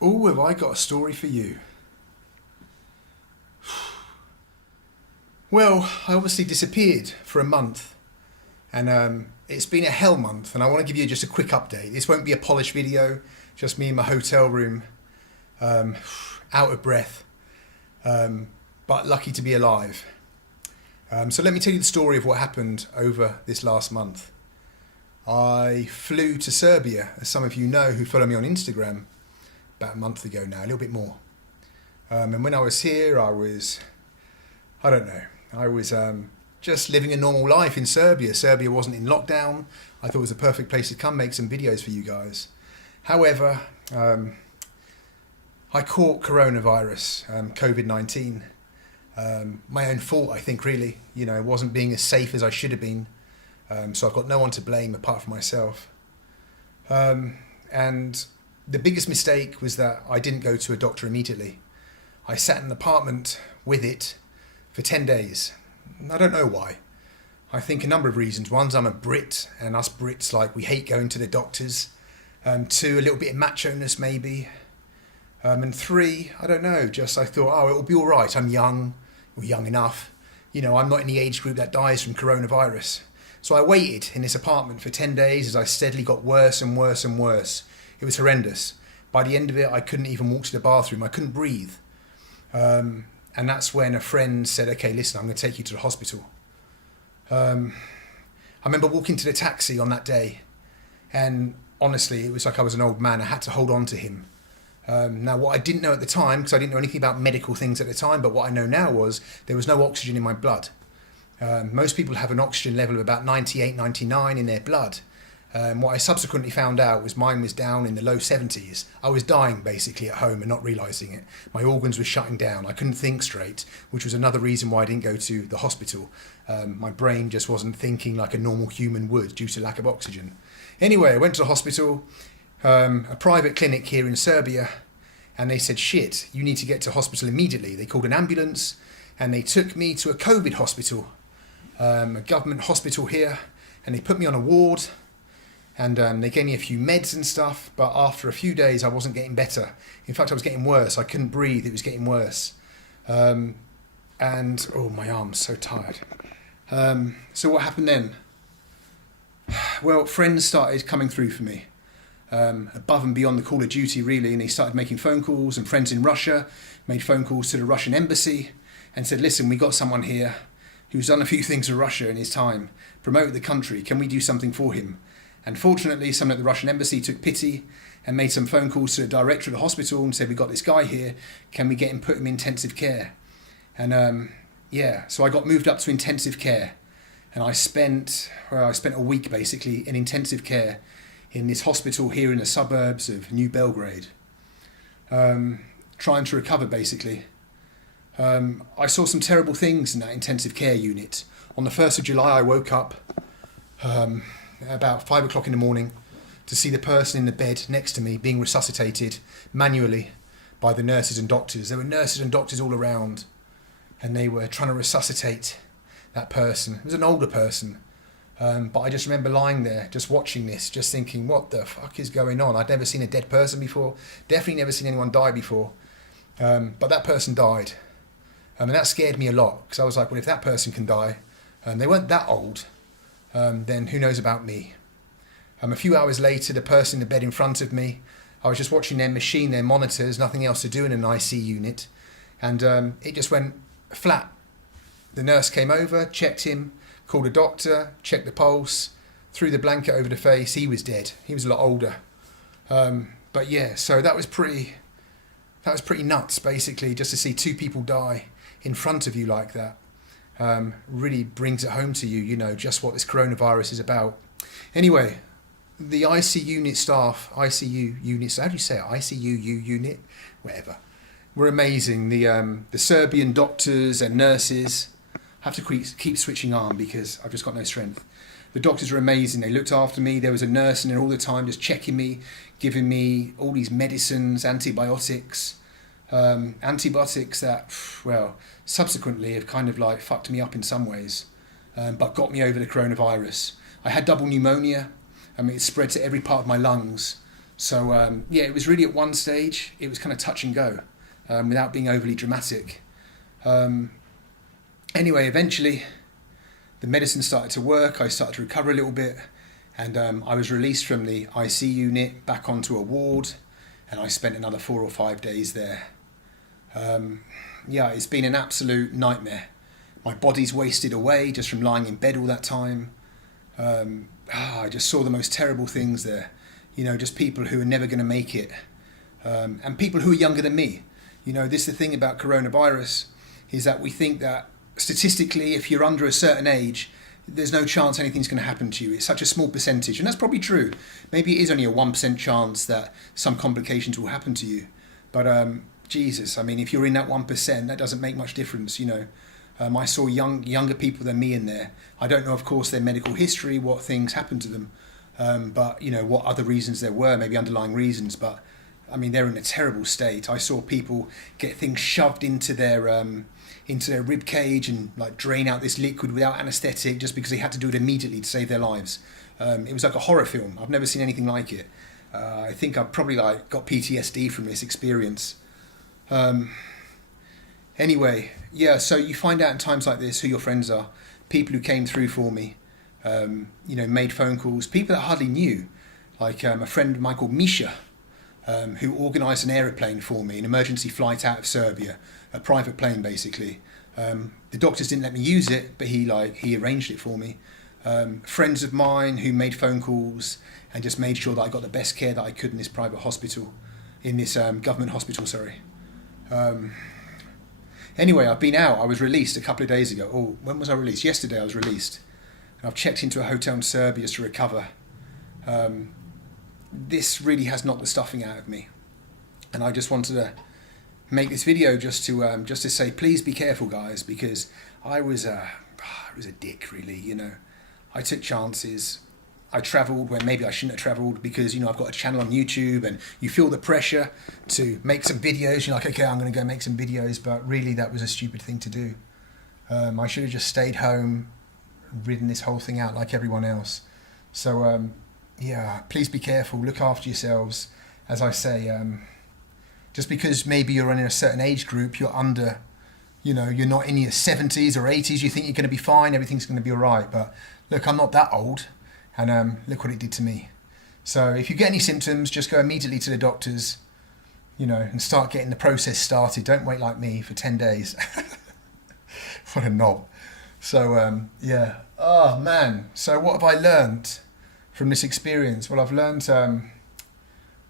Oh, have I got a story for you? Well, I obviously disappeared for a month, and it's been a hell month, and I want to give you just a quick update. This won't be a polished video, just me in my hotel room, um, out of breath, but lucky to be alive. So let me tell you the story of what happened over this last month. I flew to Serbia, as some of you know who follow me on Instagram, about a month ago now, a little bit more. And when I was here, I don't know, I was just living a normal life in Serbia. Serbia wasn't in lockdown. I thought it was a perfect place to come make some videos for you guys. However, I caught coronavirus, COVID-19. My own fault, I think, really. I wasn't being as safe as I should have been. So I've got no one to blame apart from myself. And the biggest mistake was that I didn't go to a doctor immediately. I sat in an apartment with it for 10 days. I don't know why. I think a number of reasons. One's I'm a Brit, and us Brits, we hate going to the doctors. Two, a little bit of macho-ness maybe. And three, I don't know, just I thought, it'll be all right. I'm young, or young enough. I'm not in the age group that dies from coronavirus. So I waited in this apartment for 10 days as I steadily got worse and worse and worse. It was horrendous. By the end of it, I couldn't even walk to the bathroom. I couldn't breathe. And that's when a friend said, okay, listen, I'm going to take you to the hospital. I remember walking to the taxi on that day, and honestly, it was like I was an old man. I had to hold on to him. Now, what I didn't know at the time, because I didn't know anything about medical things at the time, but what I know now was there was no oxygen in my blood. Most people have an oxygen level of about 98, 99 in their blood. What I subsequently found out was mine was down in the low 70s. I was dying basically at home and not realising it. My organs were shutting down. I couldn't think straight, which was another reason why I didn't go to the hospital. My brain just wasn't thinking like a normal human would due to lack of oxygen. Anyway, I went to the hospital, a private clinic here in Serbia, and they said, shit, you need to get to hospital immediately. They called an ambulance and they took me to a COVID hospital, a government hospital here, and they put me on a ward. And they gave me a few meds and stuff, but after a few days I wasn't getting better. In fact, I was getting worse. I couldn't breathe. It was getting worse. And, my arm's so tired. So what happened then? Well, friends started coming through for me, above and beyond the call of duty, really, and they started making phone calls, and friends in Russia made phone calls to the Russian embassy and said, listen, we got someone here who's done a few things for Russia in his time, promoted the country. Can we do something for him? And fortunately, someone at the Russian embassy took pity and made some phone calls to the director of the hospital and said, we got this guy here, can we get him, put him in intensive care? And so I got moved up to intensive care. And I spent a week basically in intensive care in this hospital here in the suburbs of New Belgrade, trying to recover basically. I saw some terrible things in that intensive care unit. On the 1st of July, I woke up about 5 o'clock in the morning to see the person in the bed next to me being resuscitated manually by the nurses and doctors. There were nurses and doctors all around, and they were trying to resuscitate that person. It was an older person, but I just remember lying there, just watching this, just thinking, what the fuck is going on? I'd never seen a dead person before, definitely never seen anyone die before, but that person died. And that scared me a lot, because I was like, well, if that person can die, and they weren't that old, then who knows about me? A few hours later, the person in the bed in front of me, I was just watching their machine, their monitors, nothing else to do in an IC unit, and it just went flat. The nurse came over, checked him, called a doctor, checked the pulse, threw the blanket over the face. He was dead. He was a lot older. But yeah, so that was pretty nuts, basically, just to see two people die in front of you like that. Really brings it home to you, just what this coronavirus is about. Anyway, the ICU unit, how do you say it? ICU unit, whatever, were amazing. The Serbian doctors and nurses, I have to keep switching arm because I've just got no strength. The doctors were amazing. They looked after me. There was a nurse in there all the time just checking me, giving me all these medicines, antibiotics that, subsequently have kind of fucked me up in some ways, but got me over the coronavirus. I had double pneumonia. It spread to every part of my lungs. So yeah, it was really at one stage, it was kind of touch and go, without being overly dramatic. Anyway, eventually the medicine started to work, I started to recover a little bit, and I was released from the IC unit back onto a ward, and I spent another 4 or 5 days there. Yeah, it's been an absolute nightmare. My body's wasted away just from lying in bed all that time. I just saw the most terrible things there. You know, just people who are never going to make it. And people who are younger than me. You know, this is the thing about coronavirus, is that we think that statistically, if you're under a certain age, there's no chance anything's going to happen to you. It's such a small percentage, and that's probably true. Maybe it is only a 1% chance that some complications will happen to you. But Jesus, I mean, if you're in that 1%, that doesn't make much difference, you know. I saw younger people than me in there. I don't know, of course, their medical history, what things happened to them, but, you know, what other reasons there were, maybe underlying reasons. But, I mean, they're in a terrible state. I saw people get things shoved into their rib cage and like drain out this liquid without anaesthetic just because they had to do it immediately to save their lives. It was like a horror film. I've never seen anything like it. I think I've probably like got PTSD from this experience. Anyway, yeah, so you find out in times like this who your friends are, people who came through for me, you know, made phone calls, people that I hardly knew, like a friend of mine called Misha, who organised an aeroplane for me, an emergency flight out of Serbia, a private plane basically. The doctors didn't let me use it, but he arranged it for me. Friends of mine who made phone calls and just made sure that I got the best care that I could in this private hospital, in this government hospital, sorry. Anyway, I've been out. I was released a couple of days ago. Oh, when was I released? Yesterday I was released. And I've checked into a hotel in Serbia just to recover. This really has knocked the stuffing out of me. And I just wanted to make this video just to say, please be careful, guys, because I was a dick, really, you know. I took chances. I travelled when maybe I shouldn't have travelled because, you know, I've got a channel on YouTube and you feel the pressure to make some videos. You're like, okay, I'm going to go make some videos, but really that was a stupid thing to do. I should have just stayed home, ridden this whole thing out like everyone else. So, yeah, please be careful. Look after yourselves. As I say, just because maybe you're in a certain age group, you're under, you know, you're not in your 70s or 80s, you think you're going to be fine, everything's going to be all right. But look, I'm not that old. And look what it did to me. So if you get any symptoms, just go immediately to the doctors, you know, and start getting the process started. Don't wait like me for 10 days. What a knob. So, yeah. Oh, man. So what have I learned from this experience? Well, I've learned,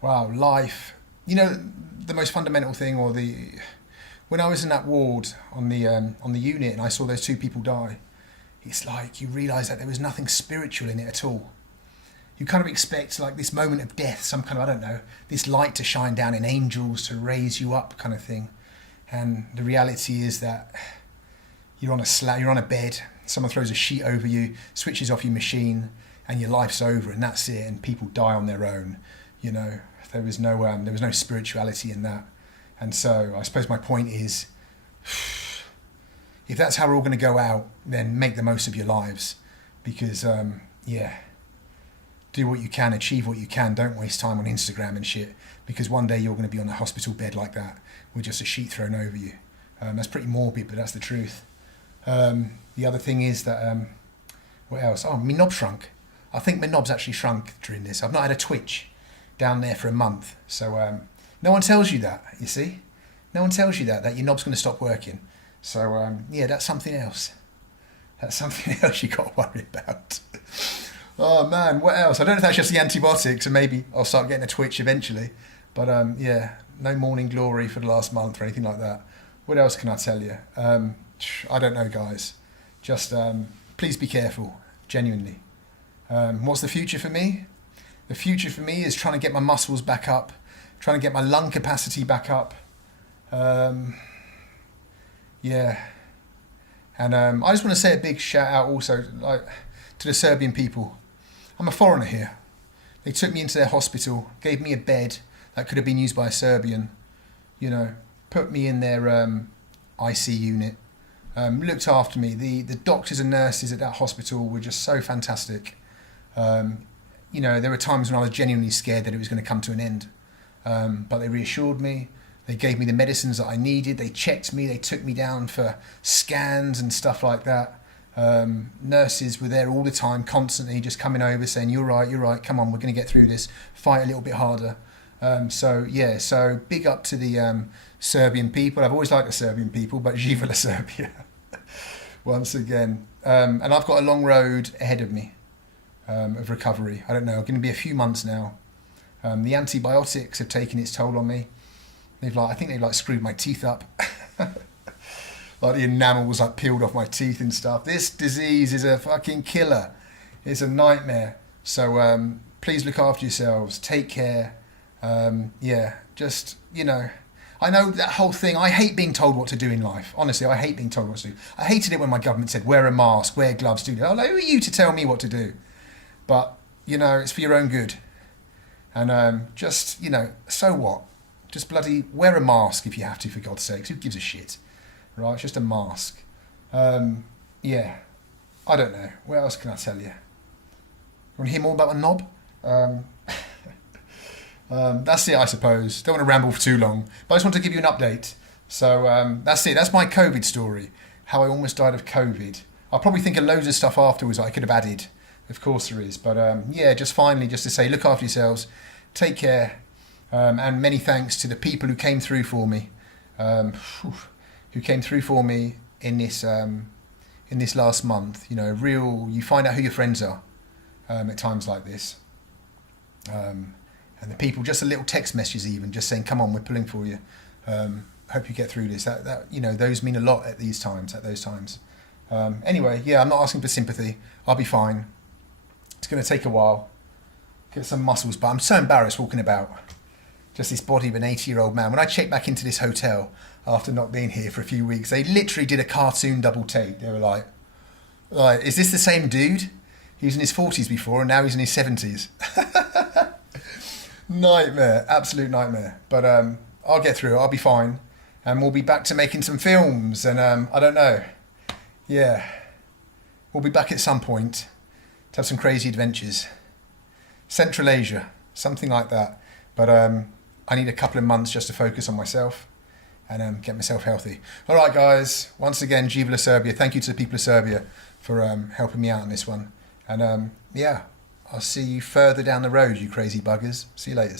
wow, life. You know, the most fundamental thing, when I was in that ward on the unit and I saw those 2 people die, it's like you realise that there was nothing spiritual in it at all. You kind of expect like this moment of death, some kind of, I don't know, this light to shine down and angels to raise you up kind of thing. And the reality is that you're on a bed, someone throws a sheet over you, switches off your machine, and your life's over, and that's it. And people die on their own. You know, there was no spirituality in that. And so I suppose my point is, if that's how we're all going to go out, then make the most of your lives, because yeah, do what you can, achieve what you can. Don't waste time on Instagram and shit, because one day you're going to be on a hospital bed like that with just a sheet thrown over you. That's pretty morbid, but that's the truth. The other thing is that what else? Oh, my knob shrunk. I think my knob's actually shrunk during this. I've not had a twitch down there for a month, so no one tells you that. You see, no one tells you that your knob's going to stop working. So, yeah, that's something else. That's something else you got to worry about. Oh, man, what else? I don't know if that's just the antibiotics, and maybe I'll start getting a twitch eventually. But, yeah, no morning glory for the last month or anything like that. What else can I tell you? I don't know, guys. Just please be careful, genuinely. What's the future for me? The future for me is trying to get my muscles back up, trying to get my lung capacity back up. Yeah, and I just want to say a big shout out also to the Serbian people. I'm a foreigner here. They took me into their hospital, gave me a bed that could have been used by a Serbian, you know, put me in their IC unit, looked after me. The doctors and nurses at that hospital were just so fantastic. there were times when I was genuinely scared that it was going to come to an end. But they reassured me. They gave me the medicines that I needed. They checked me. They took me down for scans and stuff like that. Nurses were there all the time, constantly just coming over saying, you're right, come on, we're going to get through this, fight a little bit harder. So big up to the Serbian people. I've always liked the Serbian people, but Živela Serbia once again. And I've got a long road ahead of me of recovery. I don't know, it's going to be a few months now. The antibiotics have taken its toll on me. I think they've screwed my teeth up. Like the enamel's peeled off my teeth and stuff. This disease is a fucking killer. It's a nightmare. So please look after yourselves. Take care. I know that whole thing. I hate being told what to do in life. Honestly, I hate being told what to do. I hated it when my government said, wear a mask, wear gloves, do that. I'm like, who are you to tell me what to do? But, it's for your own good. And so what? Just bloody wear a mask if you have to, for God's sakes. Who gives a shit? Right? It's just a mask. I don't know. What else can I tell you? Want to hear more about my knob? That's it, I suppose. Don't want to ramble for too long. But I just want to give you an update. So that's it. That's my COVID story. How I almost died of COVID. I'll probably think of loads of stuff afterwards that I could have added. Of course there is. But just to say, look after yourselves. Take care. And many thanks to the people who came through for me. In this last month. You find out who your friends are at times like this. And the people, just a little text messages even, just saying, come on, we're pulling for you. Hope you get through this. Those mean a lot at those times. Anyway, I'm not asking for sympathy. I'll be fine. It's going to take a while. Get some muscles, but I'm so embarrassed walking about. Just this body of an 80-year-old man. When I checked back into this hotel after not being here for a few weeks, they literally did a cartoon double take. They were like, is this the same dude? He was in his 40s before and now he's in his 70s. Nightmare, absolute nightmare. But I'll get through it, I'll be fine. And we'll be back to making some films and I don't know. Yeah, we'll be back at some point to have some crazy adventures. Central Asia, something like that. But I need a couple of months just to focus on myself and get myself healthy. All right, guys. Once again, Živela Serbia. Thank you to the people of Serbia for helping me out on this one. And I'll see you further down the road, you crazy buggers. See you later.